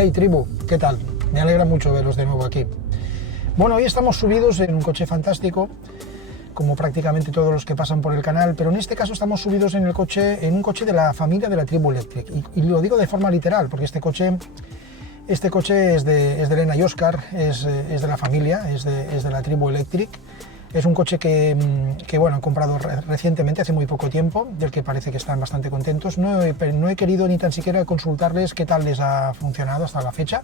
Hey tribu, ¿qué tal? Me alegra mucho veros de nuevo aquí. Bueno, hoy estamos subidos en un coche fantástico, como prácticamente todos los que pasan por el canal, pero en este caso estamos subidos en un coche de la familia de la Tribu Electric. Y lo digo de forma literal, porque este coche es de Elena y Óscar, es de la familia, es de la Tribu Electric. Es un coche que bueno, han comprado recientemente, hace muy poco tiempo, del que parece que están bastante contentos. No he querido ni tan siquiera consultarles qué tal les ha funcionado hasta la fecha.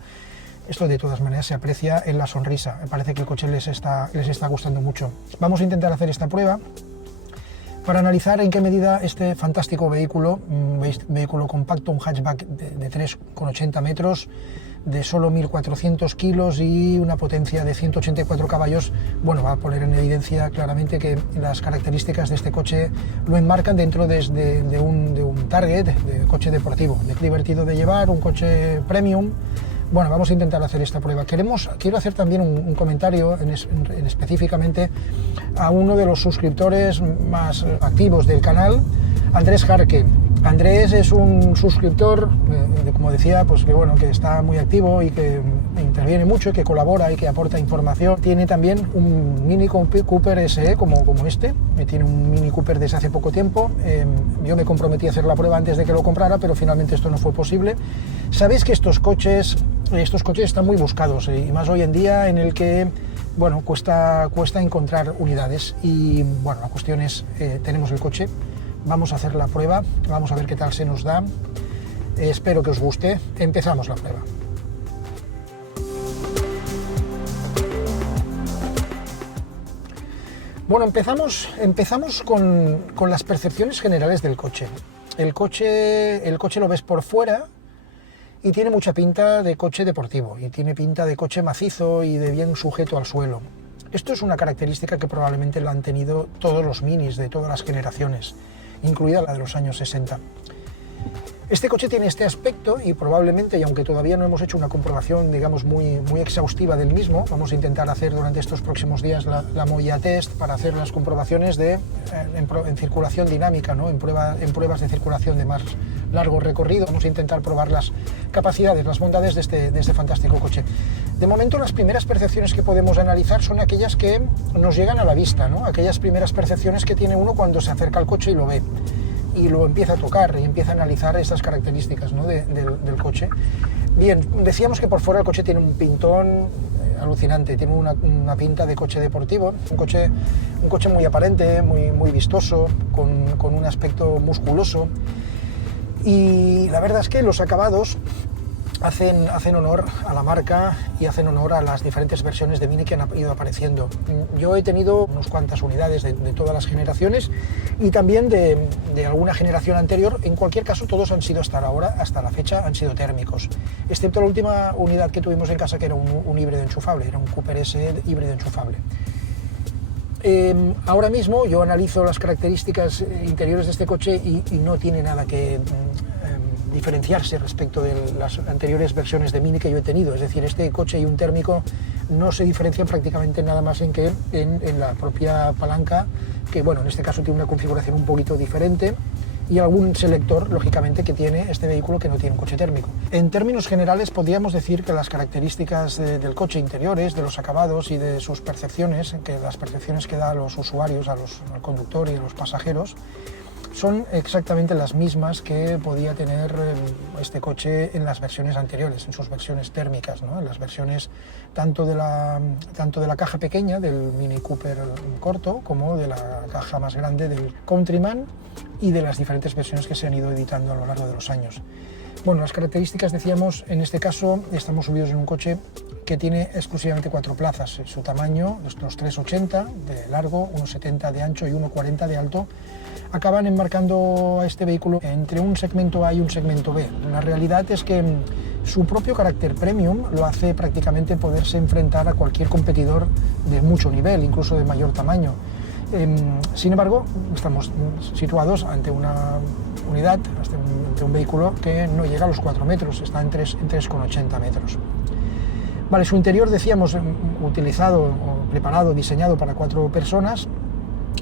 Esto de todas maneras se aprecia en la sonrisa. Me parece que el coche les está gustando mucho. Vamos a intentar hacer esta prueba para analizar en qué medida este fantástico vehículo, un vehículo compacto, un hatchback de 3,80 metros, de solo 1.400 kilos y una potencia de 184 caballos, bueno, va a poner en evidencia claramente que las características de este coche lo enmarcan dentro de un target de coche deportivo, de divertido de llevar, un coche premium. Bueno, vamos a intentar hacer esta prueba. Quiero hacer también un comentario específicamente a uno de los suscriptores más activos del canal, Andrés Jarque. Andrés es un suscriptor, como decía, pues que está muy activo y que interviene mucho y que colabora y que aporta información. Tiene también un Mini Cooper SE como este, tiene un Mini Cooper desde hace poco tiempo. Yo me comprometí a hacer la prueba antes de que lo comprara, pero finalmente esto no fue posible. Sabéis que estos coches están muy buscados, y más hoy en día en el que bueno, cuesta encontrar unidades. Y bueno, la cuestión es, tenemos el coche. Vamos a hacer la prueba, vamos a ver qué tal se nos da. Espero que os guste. Empezamos la prueba. Bueno, empezamos con las percepciones generales del coche. El coche lo ves por fuera y tiene mucha pinta de coche deportivo, y tiene pinta de coche macizo y de bien sujeto al suelo. Esto es una característica que probablemente la han tenido todos los minis de todas las generaciones, incluida la de los años 60. Este coche tiene este aspecto y probablemente, y aunque todavía no hemos hecho una comprobación, digamos, muy exhaustiva del mismo, vamos a intentar hacer durante estos próximos días la Moya Test para hacer las comprobaciones en circulación dinámica, ¿no? en pruebas de circulación de más largo recorrido. Vamos a intentar probar las capacidades, las bondades de este fantástico coche. De momento, las primeras percepciones que podemos analizar son aquellas que nos llegan a la vista, ¿no? Aquellas primeras percepciones que tiene uno cuando se acerca al coche y lo ve, y lo empieza a tocar y empieza a analizar estas características, ¿no? del coche. Bien, decíamos que por fuera el coche tiene un pintón alucinante, tiene una pinta de coche deportivo, un coche muy aparente, muy vistoso, con un aspecto musculoso, y la verdad es que los acabados hacen honor a la marca y hacen honor a las diferentes versiones de Mini que han ido apareciendo. Yo he tenido unas cuantas unidades de todas las generaciones y también de alguna generación anterior. En cualquier caso, todos han sido hasta la fecha, han sido térmicos, excepto la última unidad que tuvimos en casa, que era un híbrido enchufable, era un Cooper SE híbrido enchufable. Ahora mismo yo analizo las características interiores de este coche y no tiene nada que diferenciarse respecto de las anteriores versiones de Mini que yo he tenido. Es decir, este coche y un térmico no se diferencian prácticamente nada más en la propia palanca, que bueno, en este caso tiene una configuración un poquito diferente, y algún selector, lógicamente, que tiene este vehículo que no tiene un coche térmico. En términos generales, podríamos decir que las características del coche interiores, de los acabados y de sus percepciones, que las percepciones que da a los usuarios, al conductor y a los pasajeros, son exactamente las mismas que podía tener este coche en las versiones anteriores, en sus versiones térmicas, ¿no? En las versiones tanto de la caja pequeña del Mini Cooper corto, como de la caja más grande del Countryman, y de las diferentes versiones que se han ido editando a lo largo de los años. Bueno, las características, decíamos, en este caso estamos subidos en un coche que tiene exclusivamente 4 plazas. Su tamaño, los 3,80 de largo, 1,70 de ancho y 1,40 de alto, acaban enmarcando a este vehículo entre un segmento A y un segmento B. La realidad es que su propio carácter premium lo hace prácticamente poderse enfrentar a cualquier competidor de mucho nivel, incluso de mayor tamaño. Sin embargo, estamos situados ante una unidad, ante un vehículo que no llega a los 4 metros, está en 3,80 metros. Vale, su interior, decíamos, utilizado, preparado, diseñado para 4 personas.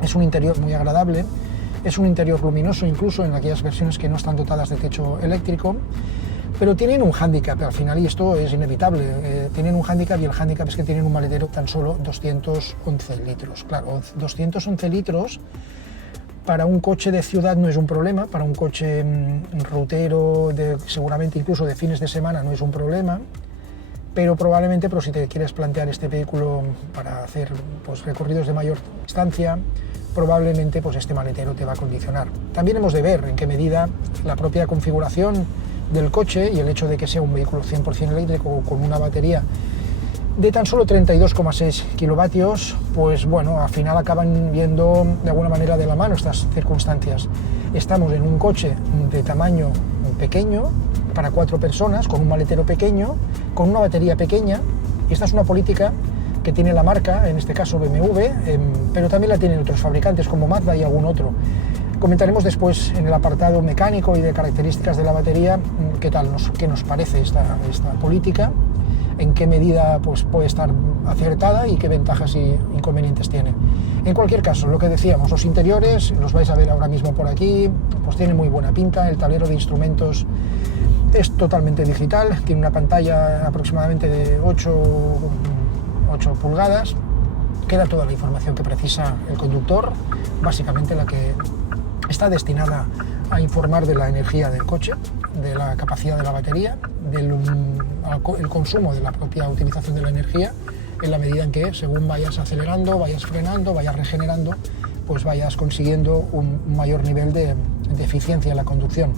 Es un interior muy agradable, es un interior luminoso incluso en aquellas versiones que no están dotadas de techo eléctrico. Pero tienen un hándicap al final, y esto es inevitable. Tienen un hándicap, y el hándicap es que tienen un maletero tan solo 211 litros. Claro, 211 litros para un coche de ciudad no es un problema, para un coche rutero, seguramente incluso de fines de semana, no es un problema, pero probablemente, si te quieres plantear este vehículo para hacer pues, recorridos de mayor distancia, probablemente pues, este maletero te va a condicionar. También hemos de ver en qué medida la propia configuración del coche y el hecho de que sea un vehículo 100% eléctrico con una batería de tan solo 32,6 kilovatios, pues bueno, al final acaban viendo de alguna manera de la mano estas circunstancias. Estamos en un coche de tamaño pequeño, para 4 personas, con un maletero pequeño, con una batería pequeña, y esta es una política que tiene la marca, en este caso BMW, pero también la tienen otros fabricantes como Mazda y algún otro. Comentaremos después en el apartado mecánico y de características de la batería qué nos parece esta política, en qué medida pues, puede estar acertada y qué ventajas y inconvenientes tiene. En cualquier caso, lo que decíamos, los interiores, los vais a ver ahora mismo por aquí, pues tienen muy buena pinta. El tablero de instrumentos es totalmente digital, tiene una pantalla aproximadamente de 8 pulgadas, queda toda la información que precisa el conductor, básicamente la que está destinada a informar de la energía del coche, de la capacidad de la batería, el consumo de la propia utilización de la energía, en la medida en que según vayas acelerando, vayas frenando, vayas regenerando, pues vayas consiguiendo un mayor nivel de eficiencia en la conducción.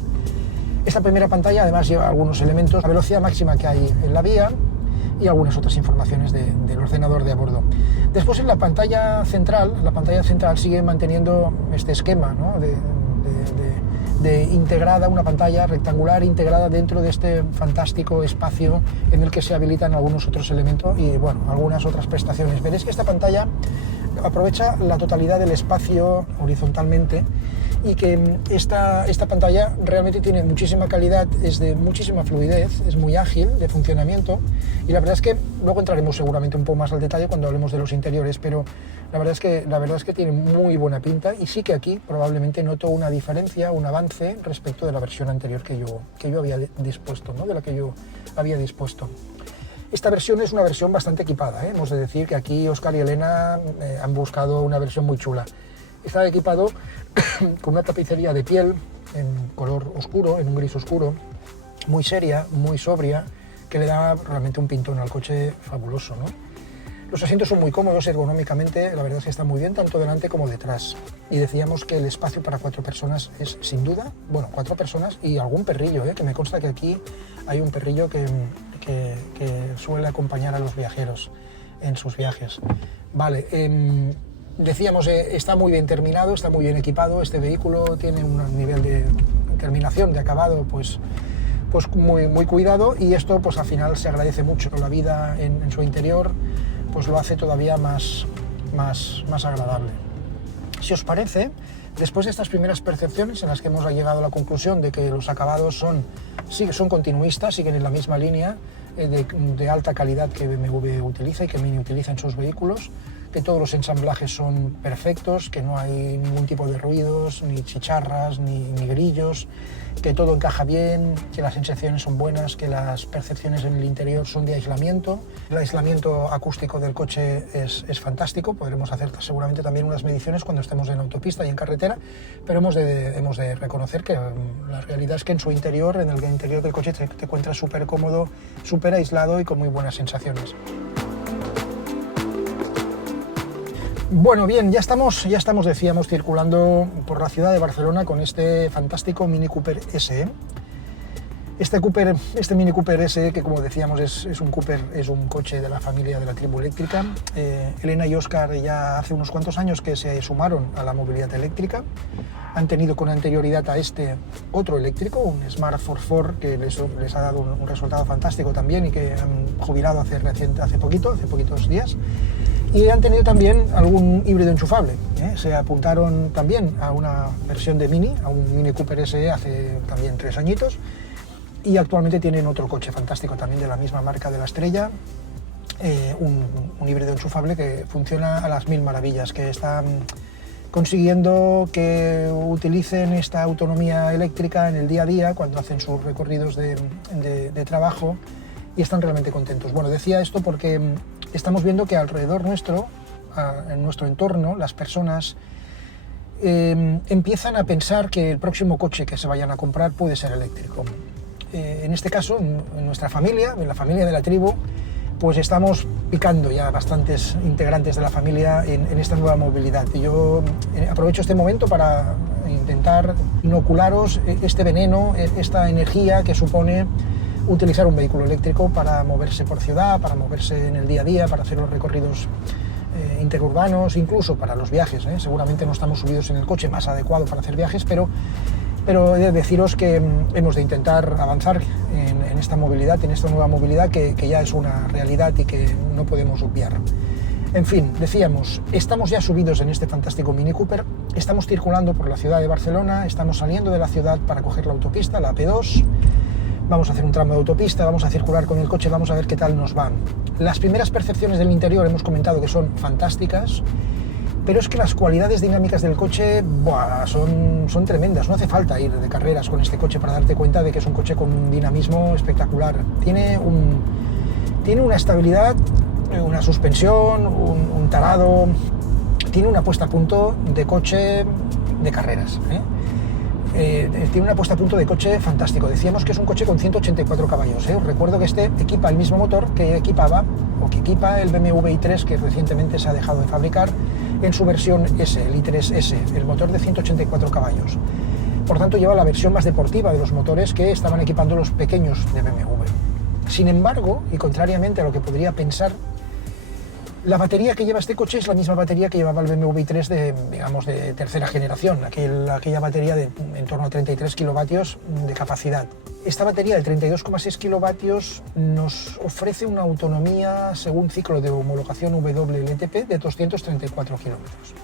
Esta primera pantalla además lleva algunos elementos, la velocidad máxima que hay en la vía y algunas otras informaciones del ordenador de a bordo. Después en la pantalla central sigue manteniendo este esquema, ¿no? de integrada, una pantalla rectangular integrada dentro de este fantástico espacio en el que se habilitan algunos otros elementos y bueno, algunas otras prestaciones. Veréis que esta pantalla aprovecha la totalidad del espacio horizontalmente y que esta pantalla realmente tiene muchísima calidad, es de muchísima fluidez, es muy ágil de funcionamiento y la verdad es que luego entraremos seguramente un poco más al detalle cuando hablemos de los interiores, pero la verdad es que tiene muy buena pinta y sí que aquí probablemente noto una diferencia, un avance respecto de la versión anterior que yo había dispuesto, ¿no? De la que yo había dispuesto. Esta versión es una versión bastante equipada, ¿eh? Hemos de decir que aquí Óscar y Elena han buscado una versión muy chula. Está equipado con una tapicería de piel en color oscuro, en un gris oscuro, muy seria, muy sobria, que le da realmente un pintón al coche fabuloso, ¿no? Los asientos son muy cómodos ergonómicamente, la verdad es que está muy bien, tanto delante como detrás. Y decíamos que el espacio para 4 personas es sin duda, bueno, 4 personas y algún perrillo, que me consta que aquí hay un perrillo que suele acompañar a los viajeros en sus viajes. Vale, decíamos, está muy bien terminado, está muy bien equipado, este vehículo tiene un nivel de terminación, de acabado, pues muy cuidado y esto pues al final se agradece mucho. La vida en su interior pues lo hace todavía más agradable. Si os parece, después de estas primeras percepciones en las que hemos llegado a la conclusión de que los acabados son continuistas, siguen en la misma línea de alta calidad que BMW utiliza y que Mini utiliza en sus vehículos, que todos los ensamblajes son perfectos, que no hay ningún tipo de ruidos, ni chicharras, ni grillos, que todo encaja bien, que las sensaciones son buenas, que las percepciones en el interior son de aislamiento. El aislamiento acústico del coche es fantástico, podremos hacer seguramente también unas mediciones cuando estemos en autopista y en carretera, pero hemos de reconocer que la realidad es que en su interior, en el interior del coche, te encuentras súper cómodo, súper aislado y con muy buenas sensaciones. Bueno, bien, ya estamos, decíamos, circulando por la ciudad de Barcelona con este fantástico Mini Cooper SE. Este Mini Cooper SE, que como decíamos es un coche de la familia de la tribu eléctrica. Elena y Óscar ya hace unos cuantos años que se sumaron a la movilidad eléctrica. Han tenido con anterioridad a este otro eléctrico, un Smart 4x4, que les ha dado un resultado fantástico también y que han jubilado hace poquitos días. Y han tenido también algún híbrido enchufable. Se apuntaron también a una versión de Mini, a un Mini Cooper SE hace también 3 añitos. Y actualmente tienen otro coche fantástico también de la misma marca de la estrella, un híbrido enchufable que funciona a las mil maravillas, que está consiguiendo que utilicen esta autonomía eléctrica en el día a día cuando hacen sus recorridos de trabajo y están realmente contentos. Bueno, decía esto porque estamos viendo que alrededor nuestro, en nuestro entorno, las personas empiezan a pensar que el próximo coche que se vayan a comprar puede ser eléctrico. En este caso, en nuestra familia, en la familia de la tribu, pues estamos picando ya bastantes integrantes de la familia en esta nueva movilidad. Y yo aprovecho este momento para intentar inocularos este veneno, esta energía que supone utilizar un vehículo eléctrico para moverse por ciudad, para moverse en el día a día, para hacer los recorridos interurbanos, incluso para los viajes. Seguramente no estamos subidos en el coche más adecuado para hacer viajes, pero he de deciros que hemos de intentar avanzar en esta movilidad, en esta nueva movilidad que ya es una realidad y que no podemos obviar. En fin, decíamos, estamos ya subidos en este fantástico Mini Cooper, estamos circulando por la ciudad de Barcelona, estamos saliendo de la ciudad para coger la autopista, la AP2, vamos a hacer un tramo de autopista, vamos a circular con el coche, vamos a ver qué tal nos va. Las primeras percepciones del interior hemos comentado que son fantásticas, pero es que las cualidades dinámicas del coche son tremendas. No hace falta ir de carreras con este coche para darte cuenta de que es un coche con un dinamismo espectacular. Tiene una estabilidad, una suspensión, un tarado, tiene una puesta a punto de coche de carreras. Tiene una puesta a punto de coche fantástico. Decíamos que es un coche con 184 caballos. Os recuerdo que este equipa el mismo motor que equipa el BMW i3, que recientemente se ha dejado de fabricar en su versión S, el i3S, el motor de 184 caballos. Por tanto, lleva la versión más deportiva de los motores que estaban equipando los pequeños de BMW. Sin embargo, y contrariamente a lo que podría pensar, la batería que lleva este coche es la misma batería que llevaba el BMW i3 de tercera generación, aquella batería de en torno a 33 kilovatios de capacidad. Esta batería de 32,6 kilovatios nos ofrece una autonomía, según ciclo de homologación WLTP, de 234 kilómetros.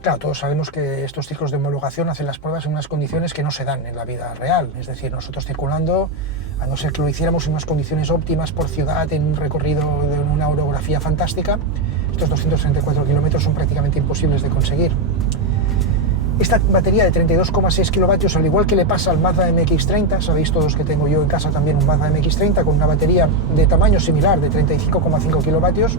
Claro, todos sabemos que estos ciclos de homologación hacen las pruebas en unas condiciones que no se dan en la vida real, es decir, nosotros circulando, a no ser que lo hiciéramos en unas condiciones óptimas por ciudad, en un recorrido de una orografía fantástica, estos 234 kilómetros son prácticamente imposibles de conseguir. Esta batería de 32,6 kilovatios, al igual que le pasa al Mazda MX-30, sabéis todos que tengo yo en casa también un Mazda MX-30 con una batería de tamaño similar de 35,5 kilovatios,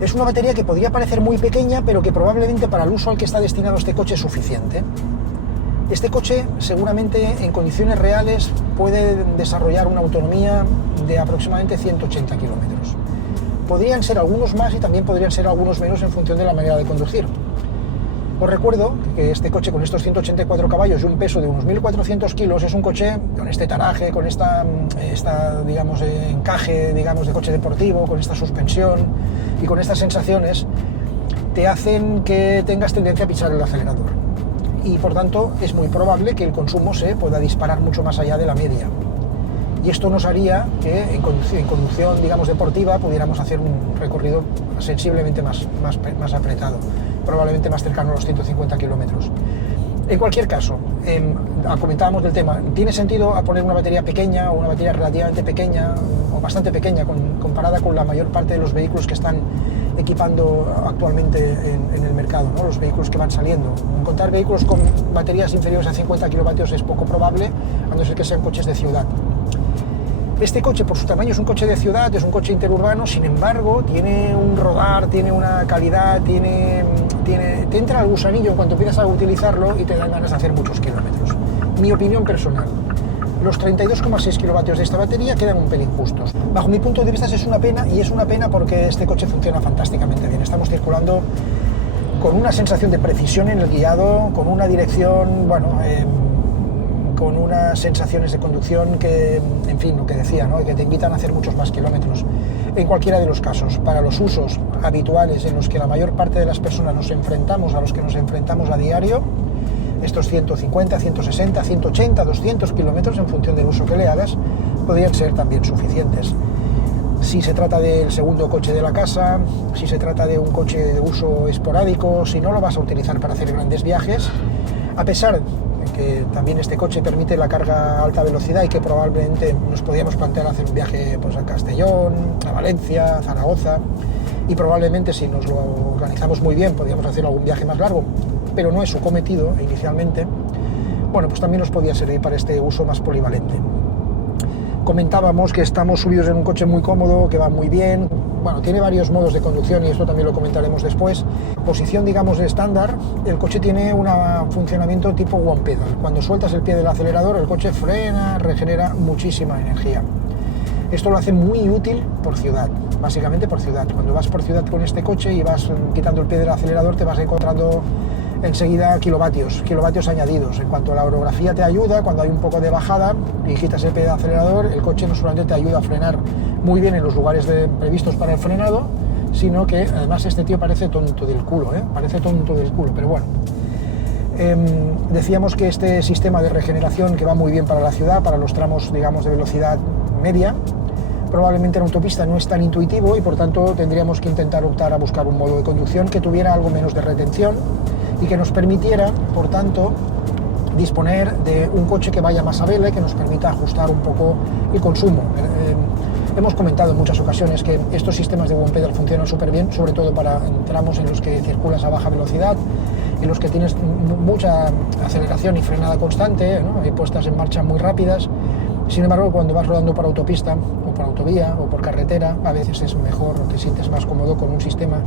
es una batería que podría parecer muy pequeña, pero que probablemente para el uso al que está destinado este coche es suficiente. Este coche seguramente en condiciones reales puede desarrollar una autonomía de aproximadamente 180 kilómetros. Podrían ser algunos más y también podrían ser algunos menos en función de la manera de conducir. Os recuerdo que este coche con estos 184 caballos y un peso de unos 1.400 kilos es un coche con este taraje, con esta digamos, encaje, digamos, de coche deportivo, con esta suspensión y con estas sensaciones, te hacen que tengas tendencia a pisar el acelerador. Y por tanto es muy probable que el consumo se pueda disparar mucho más allá de la media. Y esto nos haría que en conducción, digamos, deportiva pudiéramos hacer un recorrido sensiblemente más apretado, probablemente más cercano a los 150 kilómetros. En cualquier caso, comentábamos del tema, ¿tiene sentido poner una batería pequeña o una batería relativamente pequeña o bastante pequeña comparada con la mayor parte de los vehículos que están equipando actualmente en el mercado, ¿no? Los vehículos que van saliendo? Encontrar vehículos con baterías inferiores a 50 kilovatios es poco probable, a no ser que sean coches de ciudad. Este coche, por su tamaño, es un coche de ciudad, es un coche interurbano, sin embargo, tiene un rodar, tiene una calidad, te entra el gusanillo en cuanto empiezas a utilizarlo y te dan ganas de hacer muchos kilómetros. Mi opinión personal, los 32,6 kilovatios de esta batería quedan un pelín justos. Bajo mi punto de vista es una pena, y es una pena porque este coche funciona fantásticamente bien. Estamos circulando con una sensación de precisión en el guiado, con una dirección, con unas sensaciones de conducción que, en fin, lo que decía, ¿no? Que te invitan a hacer muchos más kilómetros. En cualquiera de los casos, para los usos habituales en los que la mayor parte de las personas a los que nos enfrentamos a diario, estos 150, 160, 180, 200 kilómetros en función del uso que le hagas, podrían ser también suficientes. Si se trata del segundo coche de la casa, si se trata de un coche de uso esporádico, si no lo vas a utilizar para hacer grandes viajes, a pesar que también este coche permite la carga a alta velocidad y que probablemente nos podríamos plantear hacer un viaje pues, a Castellón, a Valencia, a Zaragoza, y probablemente si nos lo organizamos muy bien podríamos hacer algún viaje más largo, pero no es su cometido inicialmente, bueno, pues también nos podía servir para este uso más polivalente. Comentábamos que estamos subidos en un coche muy cómodo, que va muy bien. Bueno, tiene varios modos de conducción y esto también lo comentaremos después. Posición, digamos, de estándar, el coche tiene un funcionamiento tipo one pedal. Cuando sueltas el pie del acelerador, el coche frena, regenera muchísima energía. Esto lo hace muy útil por ciudad, básicamente por ciudad. Cuando vas por ciudad con este coche y vas quitando el pie del acelerador, te vas encontrando enseguida kilovatios añadidos. En cuanto a la orografía te ayuda, cuando hay un poco de bajada y quitas el pie del acelerador, el coche no solamente te ayuda a frenar muy bien en los lugares previstos para el frenado, sino que además este tío parece tonto del culo, parece tonto del culo, pero bueno. Decíamos que este sistema de regeneración que va muy bien para la ciudad, para los tramos, digamos, de velocidad media, probablemente en autopista no es tan intuitivo y por tanto tendríamos que intentar optar a buscar un modo de conducción que tuviera algo menos de retención y que nos permitiera, por tanto, disponer de un coche que vaya más a vela y que nos permita ajustar un poco el consumo. Hemos comentado en muchas ocasiones que estos sistemas de one pedal funcionan súper bien, sobre todo para tramos en los que circulas a baja velocidad, en los que tienes mucha aceleración y frenada constante, ¿no? Hay puestas en marcha muy rápidas. Sin embargo, cuando vas rodando por autopista o por autovía o por carretera, a veces es mejor, te sientes más cómodo con un sistema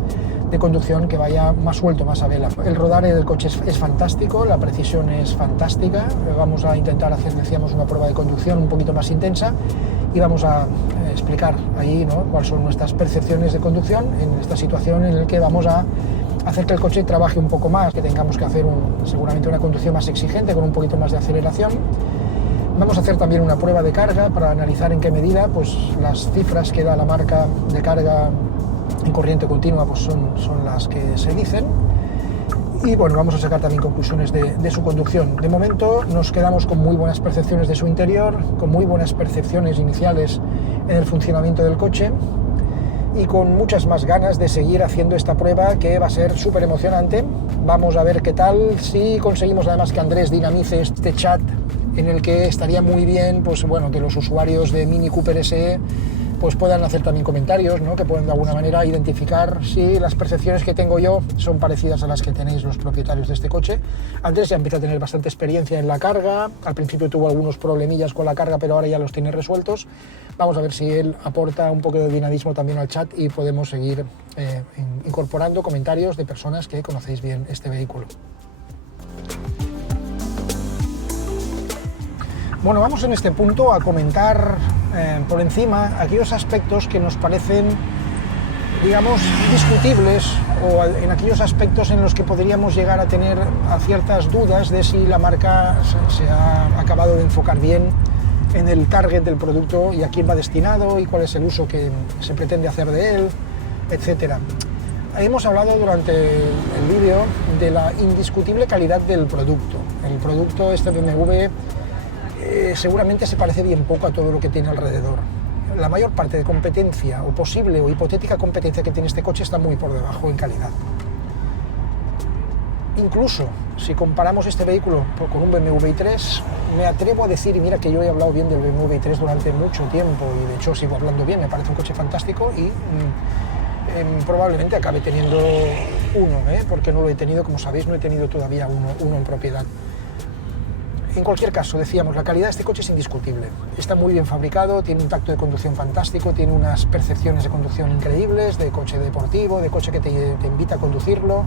de conducción que vaya más suelto, más a vela. El rodar del coche es fantástico, la precisión es fantástica. Vamos a intentar hacer, decíamos, una prueba de conducción un poquito más intensa y vamos a explicar ahí, ¿no?, cuáles son nuestras percepciones de conducción en esta situación en la que vamos a hacer que el coche trabaje un poco más, que tengamos que hacer seguramente una conducción más exigente con un poquito más de aceleración. Vamos a hacer también una prueba de carga para analizar en qué medida pues, las cifras que da la marca de carga en corriente continua pues, son las que se dicen. Y bueno, vamos a sacar también conclusiones de su conducción. De momento nos quedamos con muy buenas percepciones de su interior, con muy buenas percepciones iniciales en el funcionamiento del coche y con muchas más ganas de seguir haciendo esta prueba que va a ser súper emocionante. Vamos a ver qué tal, si conseguimos además que Andrés dinamice este chat en el que estaría muy bien pues, bueno, que los usuarios de Mini Cooper SE pues, puedan hacer también comentarios, ¿no?, que puedan de alguna manera identificar si las percepciones que tengo yo son parecidas a las que tenéis los propietarios de este coche. Andrés ya empieza a tener bastante experiencia en la carga, al principio tuvo algunos problemillas con la carga, pero ahora ya los tiene resueltos. Vamos a ver si él aporta un poco de dinamismo también al chat y podemos seguir incorporando comentarios de personas que conocéis bien este vehículo. Bueno, vamos en este punto a comentar por encima aquellos aspectos que nos parecen, digamos, discutibles o en aquellos aspectos en los que podríamos llegar a tener ciertas dudas de si la marca se ha acabado de enfocar bien en el target del producto y a quién va destinado y cuál es el uso que se pretende hacer de él, etcétera. Hemos hablado durante el vídeo de la indiscutible calidad del producto. El producto, este BMW, seguramente se parece bien poco a todo lo que tiene alrededor. La mayor parte de competencia, o posible o hipotética competencia que tiene este coche, está muy por debajo en calidad. Incluso si comparamos este vehículo con un BMW i3, me atrevo a decir, y mira que yo he hablado bien del BMW i3 durante mucho tiempo, y de hecho sigo hablando bien, me parece un coche fantástico y probablemente acabe teniendo uno, porque no lo he tenido, como sabéis, no he tenido todavía uno en propiedad. En cualquier caso, decíamos, la calidad de este coche es indiscutible. Está muy bien fabricado, tiene un tacto de conducción fantástico, tiene unas percepciones de conducción increíbles, de coche deportivo, de coche que te invita a conducirlo.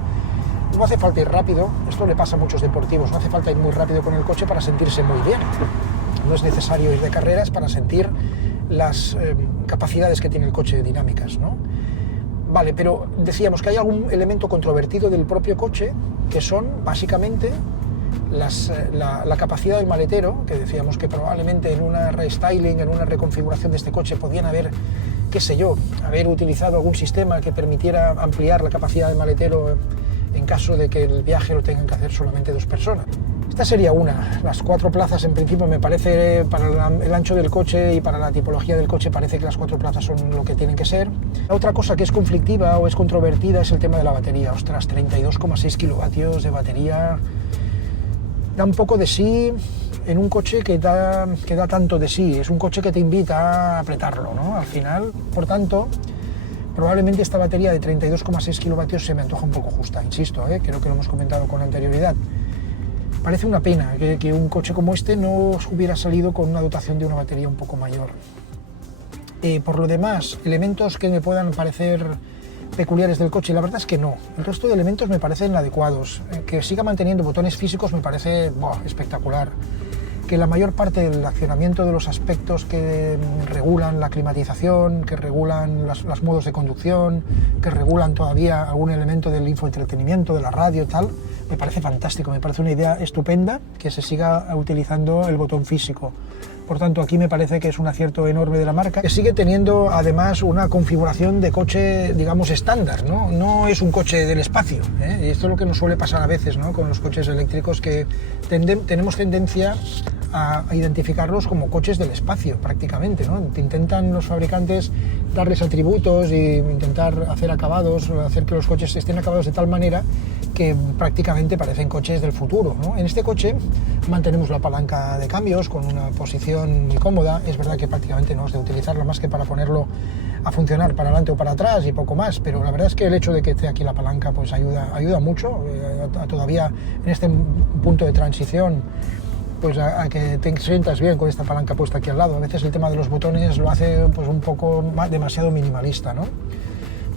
No hace falta ir rápido, esto le pasa a muchos deportivos, no hace falta ir muy rápido con el coche para sentirse muy bien. No es necesario ir de carreras para sentir las capacidades que tiene el coche dinámicas, ¿no? Vale, pero decíamos que hay algún elemento controvertido del propio coche, que son básicamente la capacidad del maletero, que decíamos que probablemente en una restyling, en una reconfiguración de este coche podían haber, qué sé yo, haber utilizado algún sistema que permitiera ampliar la capacidad del maletero en caso de que el viaje lo tengan que hacer solamente 2 personas. Esta sería una. Las 4 plazas en principio me parece, para el ancho del coche y para la tipología del coche, parece que las 4 plazas son lo que tienen que ser. La otra cosa que es conflictiva o es controvertida es el tema de la batería. Ostras, 32,6 kilovatios de batería da un poco de sí en un coche que da tanto de sí. Es un coche que te invita a apretarlo, ¿no? Al final, por tanto, probablemente esta batería de 32,6 kilovatios se me antoja un poco justa, insisto, creo que lo hemos comentado con anterioridad. Parece una pena que un coche como este no hubiera salido con una dotación de una batería un poco mayor. Por lo demás, elementos que me puedan parecer peculiares del coche, la verdad es que no. El resto de elementos me parecen adecuados. Que siga manteniendo botones físicos me parece espectacular. Que la mayor parte del accionamiento de los aspectos que regulan la climatización, que regulan los modos de conducción, que regulan todavía algún elemento del infoentretenimiento, de la radio y tal, me parece fantástico, me parece una idea estupenda que se siga utilizando el botón físico. Por tanto, aquí me parece que es un acierto enorme de la marca, que sigue teniendo además una configuración de coche, digamos, estándar, ¿no? No es un coche del espacio, ¿eh? Y esto es lo que nos suele pasar a veces, ¿no? Con los coches eléctricos, que tenemos tendencia a identificarlos como coches del espacio, prácticamente, ¿no? Intentan los fabricantes darles atributos e intentar hacer acabados, hacer que los coches estén acabados de tal manera que prácticamente parecen coches del futuro, ¿no? En este coche mantenemos la palanca de cambios con una posición muy cómoda. Es verdad que prácticamente no es de utilizarlo más que para ponerlo a funcionar para adelante o para atrás y poco más, pero la verdad es que el hecho de que esté aquí la palanca pues ayuda mucho, todavía en este punto de transición, pues a que te sientas bien con esta palanca puesta aquí al lado. A veces el tema de los botones lo hace pues un poco demasiado minimalista, ¿no?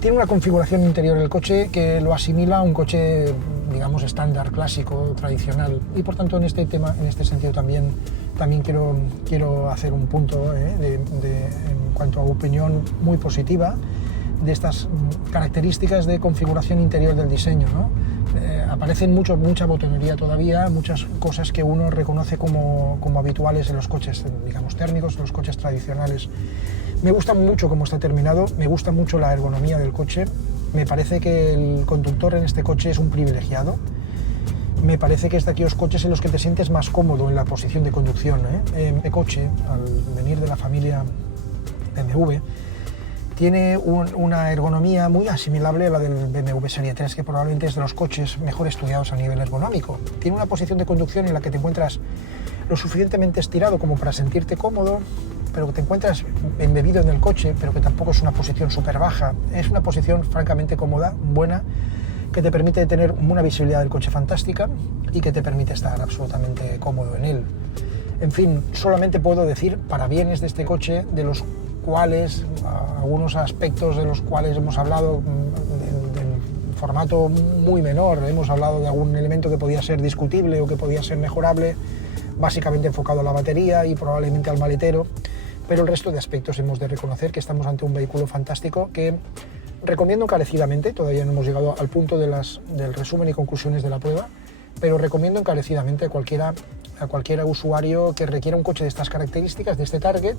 Tiene una configuración interior del coche que lo asimila a un coche, digamos, estándar, clásico, tradicional, y por tanto en este sentido también quiero hacer un punto en cuanto a opinión muy positiva de estas características de configuración interior del diseño, ¿no? Aparecen mucha botonería todavía, muchas cosas que uno reconoce como habituales en los coches, digamos, térmicos, en los coches tradicionales. Me gusta mucho cómo está terminado, me gusta mucho la ergonomía del coche, me parece que el conductor en este coche es un privilegiado, me parece que es de aquellos coches en los que te sientes más cómodo en la posición de conducción, Este coche, al venir de la familia BMW, tiene una ergonomía muy asimilable a la del BMW Serie 3, que probablemente es de los coches mejor estudiados a nivel ergonómico. Tiene una posición de conducción en la que te encuentras lo suficientemente estirado como para sentirte cómodo, pero que te encuentras embebido en el coche, pero que tampoco es una posición súper baja. Es una posición francamente cómoda, buena, que te permite tener una visibilidad del coche fantástica y que te permite estar absolutamente cómodo en él. En fin, solamente puedo decir parabienes de este coche, de los cuales, algunos aspectos de los cuales hemos hablado en formato muy menor, hemos hablado de algún elemento que podía ser discutible o que podía ser mejorable, básicamente enfocado a la batería y probablemente al maletero, pero el resto de aspectos hemos de reconocer que estamos ante un vehículo fantástico que recomiendo encarecidamente. Todavía no hemos llegado al punto del resumen y conclusiones de la prueba, pero recomiendo encarecidamente a cualquier usuario que requiera un coche de estas características, de este target,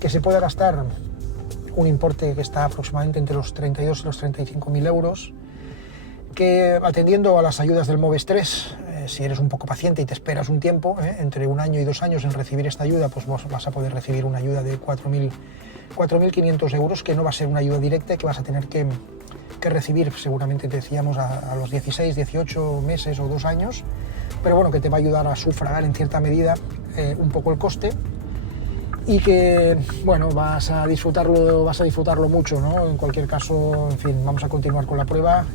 que se pueda gastar un importe que está aproximadamente entre los 32 y los 35.000 euros, que atendiendo a las ayudas del MOVES 3, si eres un poco paciente y te esperas un tiempo, entre 1 año y 2 años en recibir esta ayuda, pues vos vas a poder recibir una ayuda de 4.500 euros, que no va a ser una ayuda directa, que vas a tener que recibir seguramente, decíamos, a los 16, 18 meses o 2 años, pero bueno, que te va a ayudar a sufragar en cierta medida un poco el coste, y que, bueno, vas a disfrutarlo mucho, ¿no? En cualquier caso, en fin, vamos a continuar con la prueba,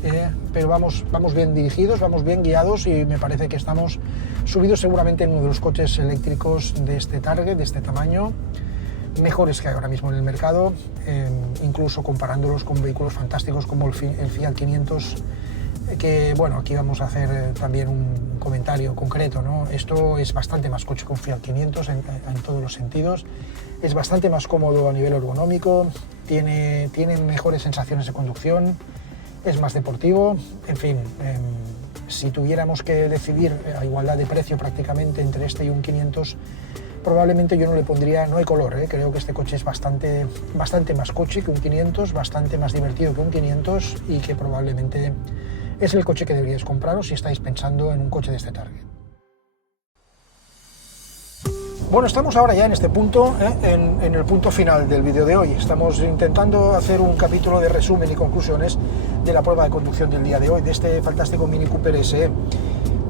pero vamos bien dirigidos, vamos bien guiados, y me parece que estamos subidos seguramente en uno de los coches eléctricos de este target, de este tamaño, mejores que hay ahora mismo en el mercado, incluso comparándolos con vehículos fantásticos como el Fiat 500, que, bueno, aquí vamos a hacer también un comentario concreto, ¿no? Esto es bastante más coche que un Fiat 500 en todos los sentidos, es bastante más cómodo a nivel ergonómico, tiene mejores sensaciones de conducción, es más deportivo, en fin, si tuviéramos que decidir a igualdad de precio prácticamente entre este y un 500, probablemente yo no le pondría, no hay color, creo que este coche es bastante más coche que un 500, bastante más divertido que un 500, y que probablemente es el coche que deberíais compraros si estáis pensando en un coche de este target. Bueno, estamos ahora ya en este punto, en el punto final del vídeo de hoy. Estamos intentando hacer un capítulo de resumen y conclusiones de la prueba de conducción del día de hoy, de este fantástico Mini Cooper SE.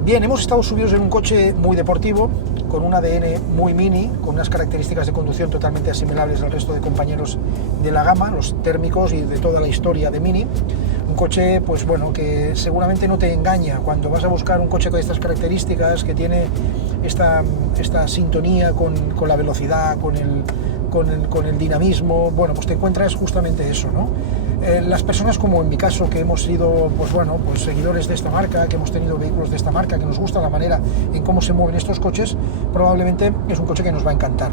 Bien, hemos estado subidos en un coche muy deportivo, con un ADN muy Mini, con unas características de conducción totalmente asimilables al resto de compañeros de la gama, los térmicos y de toda la historia de Mini. Un coche, pues bueno, que seguramente no te engaña cuando vas a buscar un coche con estas características, que tiene esta sintonía con la velocidad, con el dinamismo. Bueno, pues te encuentras justamente eso, ¿no? Las personas, como en mi caso, que hemos sido pues seguidores de esta marca, que hemos tenido vehículos de esta marca, que nos gusta la manera en cómo se mueven estos coches, probablemente es un coche que nos va a encantar.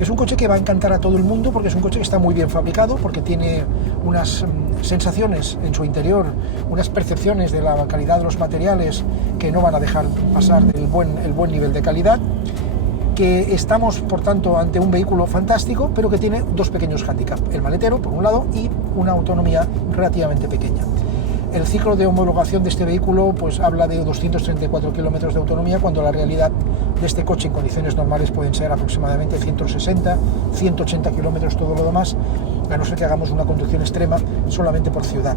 Es un coche que va a encantar a todo el mundo porque es un coche que está muy bien fabricado, porque tiene unas sensaciones en su interior, unas percepciones de la calidad de los materiales que no van a dejar pasar el buen nivel de calidad, que estamos, por tanto, ante un vehículo fantástico, pero que tiene dos pequeños hándicaps: el maletero, por un lado, y una autonomía relativamente pequeña. El ciclo de homologación de este vehículo pues habla de 234 kilómetros de autonomía, cuando la realidad de este coche en condiciones normales pueden ser aproximadamente 160, 180 kilómetros, todo lo demás, a no ser que hagamos una conducción extrema solamente por ciudad.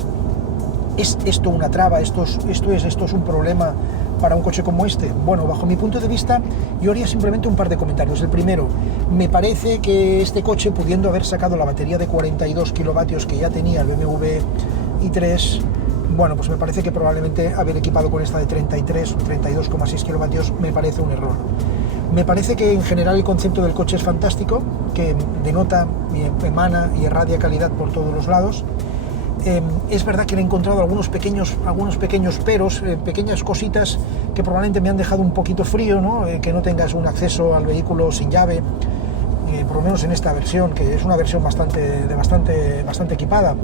¿Es esto una traba? ¿Esto es un problema para un coche como este? Bueno, bajo mi punto de vista, yo haría simplemente un par de comentarios. El primero, me parece que este coche, pudiendo haber sacado la batería de 42 kilovatios que ya tenía el BMW i3, bueno, pues me parece que probablemente haber equipado con esta de 33 o 32,6 kilovatios me parece un error. Me parece que en general el concepto del coche es fantástico, que denota y emana y irradia calidad por todos los lados. Es verdad que le he encontrado algunos pequeños peros, pequeñas cositas que probablemente me han dejado un poquito frío, ¿no? Que no tengas un acceso al vehículo sin llave, por lo menos en esta versión, que es una versión bastante equipada,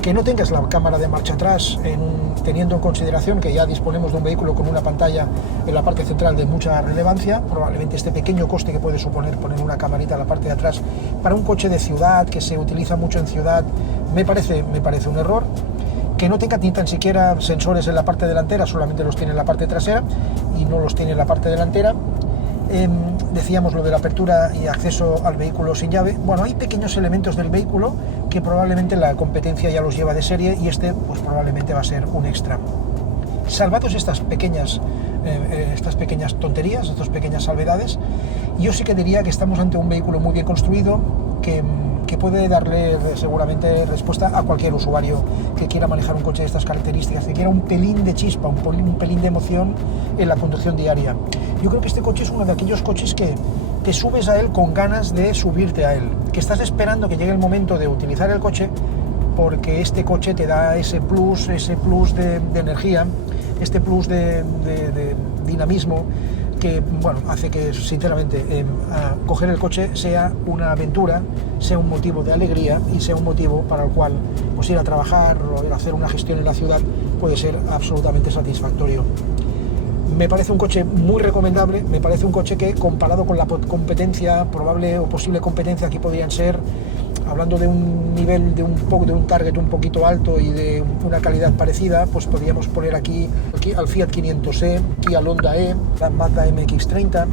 que no tengas la cámara de marcha atrás, teniendo en consideración que ya disponemos de un vehículo con una pantalla en la parte central de mucha relevancia. Probablemente este pequeño coste que puede suponer poner una camarita en la parte de atrás para un coche de ciudad, que se utiliza mucho en ciudad, me parece un error. Que no tenga ni tan siquiera sensores en la parte delantera, solamente los tiene en la parte trasera y no los tiene en la parte delantera. Decíamos lo de la apertura y acceso al vehículo sin llave. Bueno, hay pequeños elementos del vehículo que probablemente la competencia ya los lleva de serie, y este pues probablemente va a ser un extra. Salvados estas pequeñas tonterías, estas pequeñas salvedades, yo sí que diría que estamos ante un vehículo muy bien construido, que puede darle seguramente respuesta a cualquier usuario que quiera manejar un coche de estas características, que quiera un pelín de chispa, un pelín de emoción en la conducción diaria. Yo creo que este coche es uno de aquellos coches que te subes a él con ganas de subirte a él, que estás esperando que llegue el momento de utilizar el coche, porque este coche te da ese plus de energía, este plus de dinamismo, que bueno, hace que sinceramente coger el coche sea una aventura, sea un motivo de alegría y sea un motivo para el cual pues ir a trabajar o ir a hacer una gestión en la ciudad puede ser absolutamente satisfactorio. Me parece un coche muy recomendable, me parece un coche que, comparado con la competencia, probable o posible competencia que podrían ser, hablando de un nivel, de un target un poquito alto y de una calidad parecida, pues podríamos poner aquí al Fiat 500e, aquí al Honda E, la Mazda MX-30.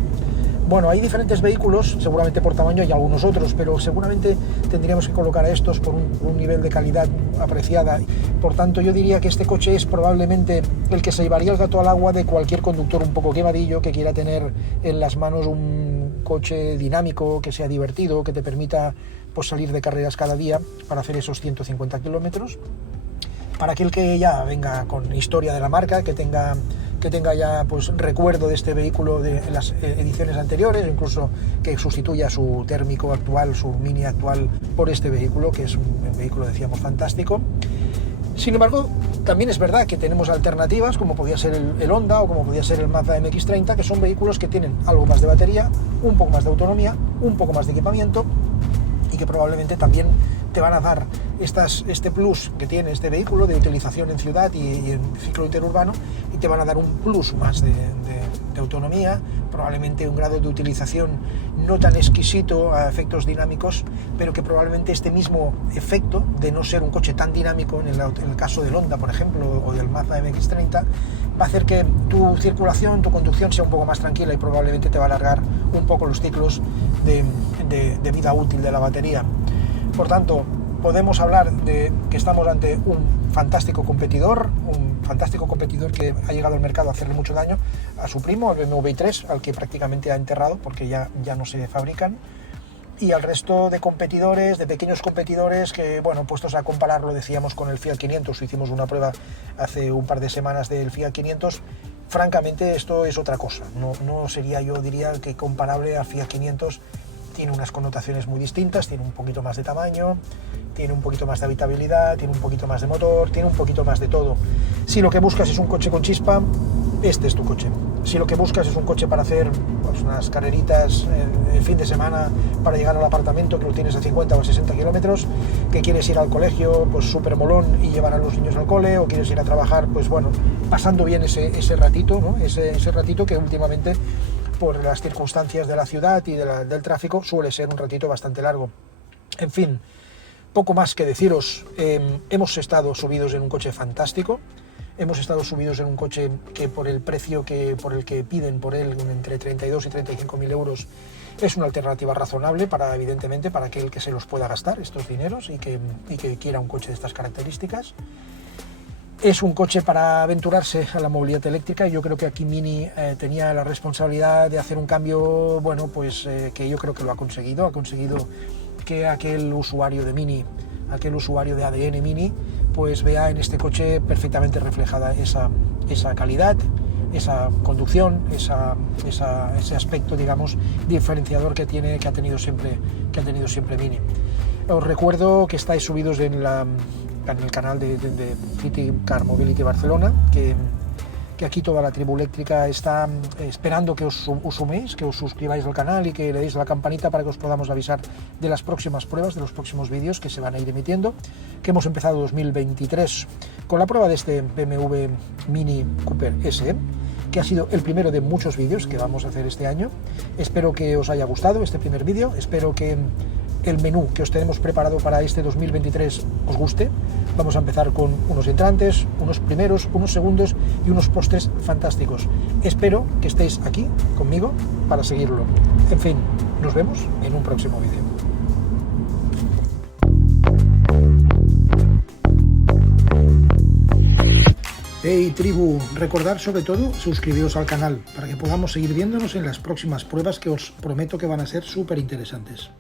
Bueno, hay diferentes vehículos, seguramente por tamaño hay algunos otros, pero seguramente tendríamos que colocar a estos por un nivel de calidad apreciada. Por tanto, yo diría que este coche es probablemente el que se llevaría el gato al agua de cualquier conductor un poco quemadillo que quiera tener en las manos un coche dinámico, que sea divertido, que te permita pues salir de carreras cada día para hacer esos 150 kilómetros. Para aquel que ya venga con historia de la marca, que tenga ya pues recuerdo de este vehículo de las ediciones anteriores, incluso que sustituya su térmico actual, su Mini actual, por este vehículo, que es un vehículo, decíamos, fantástico. Sin embargo, también es verdad que tenemos alternativas, como podía ser el Honda o como podía ser el Mazda MX-30, que son vehículos que tienen algo más de batería, un poco más de autonomía, un poco más de equipamiento, y que probablemente también te van a dar este plus que tiene este vehículo de utilización en ciudad y en ciclo interurbano, y te van a dar un plus más de autonomía, probablemente un grado de utilización no tan exquisito a efectos dinámicos, pero que probablemente este mismo efecto de no ser un coche tan dinámico en el caso del Honda, por ejemplo, o del Mazda MX-30, va a hacer que tu circulación, tu conducción sea un poco más tranquila y probablemente te va a alargar un poco los ciclos de vida útil de la batería. Por tanto, podemos hablar de que estamos ante un fantástico competidor que ha llegado al mercado a hacerle mucho daño a su primo, al BMW i3, al que prácticamente ha enterrado porque ya no se fabrican, y al resto de competidores, de pequeños competidores que, bueno, puestos a compararlo, decíamos, con el Fiat 500, hicimos una prueba hace un par de semanas del Fiat 500, francamente esto es otra cosa, no sería, yo diría, que comparable a Fiat 500. Tiene unas connotaciones muy distintas, tiene un poquito más de tamaño, tiene un poquito más de habitabilidad, tiene un poquito más de motor, tiene un poquito más de todo. Si lo que buscas es un coche con chispa, este es tu coche. Si lo que buscas es un coche para hacer pues, unas carreritas el fin de semana para llegar al apartamento, que lo tienes a 50 o 60 kilómetros, que quieres ir al colegio, pues súper molón y llevar a los niños al cole, o quieres ir a trabajar, pues bueno, pasando bien ese ratito, ¿no? ese ratito que últimamente, por las circunstancias de la ciudad y del tráfico, suele ser un ratito bastante largo. En fin, poco más que deciros. Hemos estado subidos en un coche fantástico, hemos estado subidos en un coche que por el precio por el que piden por él, entre 32 y 35.000 euros, es una alternativa razonable evidentemente, para aquel que se los pueda gastar estos dineros y que quiera un coche de estas características. Es un coche para aventurarse a la movilidad eléctrica, y yo creo que aquí Mini tenía la responsabilidad de hacer un cambio, bueno, pues que yo creo que lo ha conseguido que aquel usuario de Mini, aquel usuario de ADN Mini, pues vea en este coche perfectamente reflejada esa calidad, esa conducción, ese aspecto, digamos, diferenciador que ha tenido siempre Mini. Os recuerdo que estáis subidos en el canal de City Car Mobility Barcelona, que aquí toda la tribu eléctrica está esperando que os suméis, que os suscribáis al canal y que le deis a la campanita para que os podamos avisar de las próximas pruebas, de los próximos vídeos que se van a ir emitiendo, que hemos empezado 2023 con la prueba de este BMW Mini Cooper SE, que ha sido el primero de muchos vídeos que vamos a hacer este año. Espero que os haya gustado este primer vídeo, espero que el menú que os tenemos preparado para este 2023 os guste. Vamos a empezar con unos entrantes, unos primeros, unos segundos y unos postres fantásticos. Espero que estéis aquí conmigo para seguirlo. En fin, nos vemos en un próximo vídeo. Hey tribu, recordad sobre todo suscribiros al canal para que podamos seguir viéndonos en las próximas pruebas, que os prometo que van a ser súper interesantes.